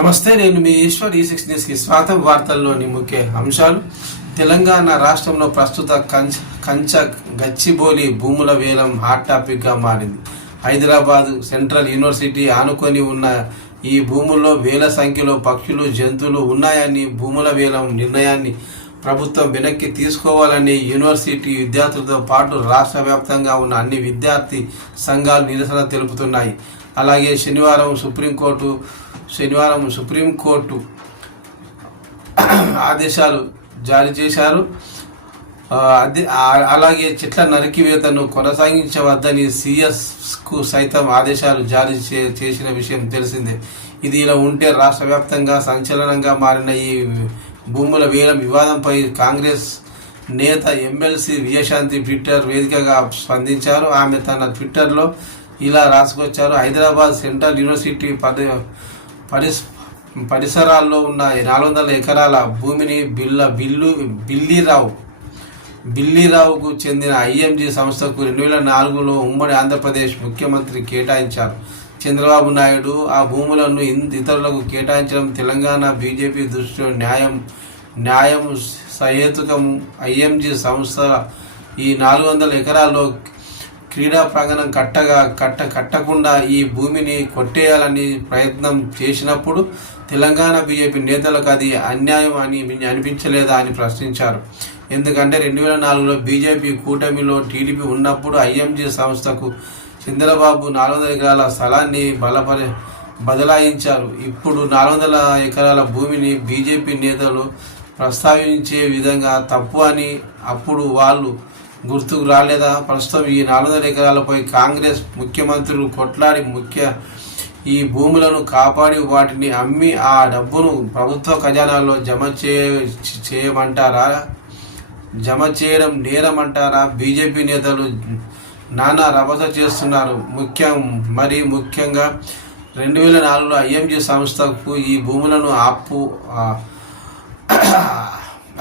నమస్తే, నేను మీ ఈశ్వర్. ఈ6 న్యూస్కి స్వాగతం. వార్తల్లోని ముఖ్య అంశాలు. తెలంగాణ రాష్ట్రంలో ప్రస్తుత కంచ గచ్చిబౌలి భూముల వేలం హాట్ టాపిక్గా మారింది. హైదరాబాద్ సెంట్రల్ యూనివర్సిటీ ఆనుకొని ఉన్న ఈ భూముల్లో వేల సంఖ్యలో పక్షులు, జంతువులు ఉన్నాయని భూముల వేలం నిర్ణయాన్ని ప్రభుత్వం వెనక్కి తీసుకోవాలని యూనివర్సిటీ విద్యార్థులతో పాటు రాష్ట్ర వ్యాప్తంగా ఉన్న అన్ని విద్యార్థి సంఘాలు నిరసన తెలుపుతున్నాయి. అలాగే శనివారం సుప్రీంకోర్టు ఆదేశాలు జారీ చేశారు. అలాగే చెట్ల నరికివేతను కొనసాగించవద్దని సిఎస్కు సైతం ఆదేశాలు జారీ చేసిన విషయం తెలిసిందే. ఇది ఇలా ఉంటే రాష్ట్ర వ్యాప్తంగా సంచలనంగా మారిన ఈ భూముల వేలం వివాదంపై కాంగ్రెస్ నేత ఎమ్మెల్సీ విజయశాంతి ట్విట్టర్ వేదికగా స్పందించారు. ఆమె తన ట్విట్టర్లో ఇలా రాసుకొచ్చారు. హైదరాబాద్ సెంట్రల్ యూనివర్సిటీ పరిసరాల్లో ఉన్న 400 ఎకరాల భూమిని బిల్లీరావుకు చెందిన ఐఎంజీ సంస్థకు 2004లో ఉమ్మడి ఆంధ్రప్రదేశ్ ముఖ్యమంత్రి కేటాయించారు. చంద్రబాబు నాయుడు ఆ భూములను ఇతరులకు కేటాయించడం తెలంగాణ బీజేపీ దృష్టిలో న్యాయం సహేతుకం. ఐఎంజీ సంస్థ ఈ 400 ఎకరాల్లో క్రీడా ప్రాంగణం కట్టకుండా ఈ భూమిని కొట్టేయాలని ప్రయత్నం చేసినప్పుడు తెలంగాణ బీజేపీ నేతలకు అది అన్యాయం అని అనిపించలేదా అని ప్రశ్నించారు. ఎందుకంటే 2004లో బీజేపీ కూటమిలో టీడీపీ ఉన్నప్పుడు ఐఎంజీ సంస్థకు చంద్రబాబు 400 ఎకరాల స్థలాన్ని బదలాయించారు. ఇప్పుడు 400 ఎకరాల భూమిని బీజేపీ నేతలు ప్రస్తావించే విధంగా తప్పు అని అప్పుడు వాళ్ళు గుర్తుకు రాలేదా? ప్రస్తుతం ఈ 400 ఎకరాలపై కాంగ్రెస్ ముఖ్యమంత్రులు కొట్లాడి ఈ భూములను కాపాడి వాటిని అమ్మి ఆ డబ్బును ప్రభుత్వ ఖజానాలో జమ చేయడం నేరమంటారా? బీజేపీ నేతలు నానా రభస చేస్తున్నారు. ముఖ్యంగా 2004లో ఐఎంజీ సంస్థకు ఈ భూములను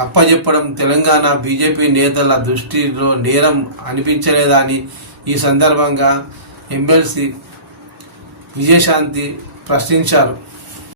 అప్పజెప్పడం తెలంగాణ బీజేపీ నేతల దృష్టిలో నేరం అనిపించలేదా అని ఈ సందర్భంగా ఎమ్మెల్సీ విజయశాంతి ప్రశ్నించారు.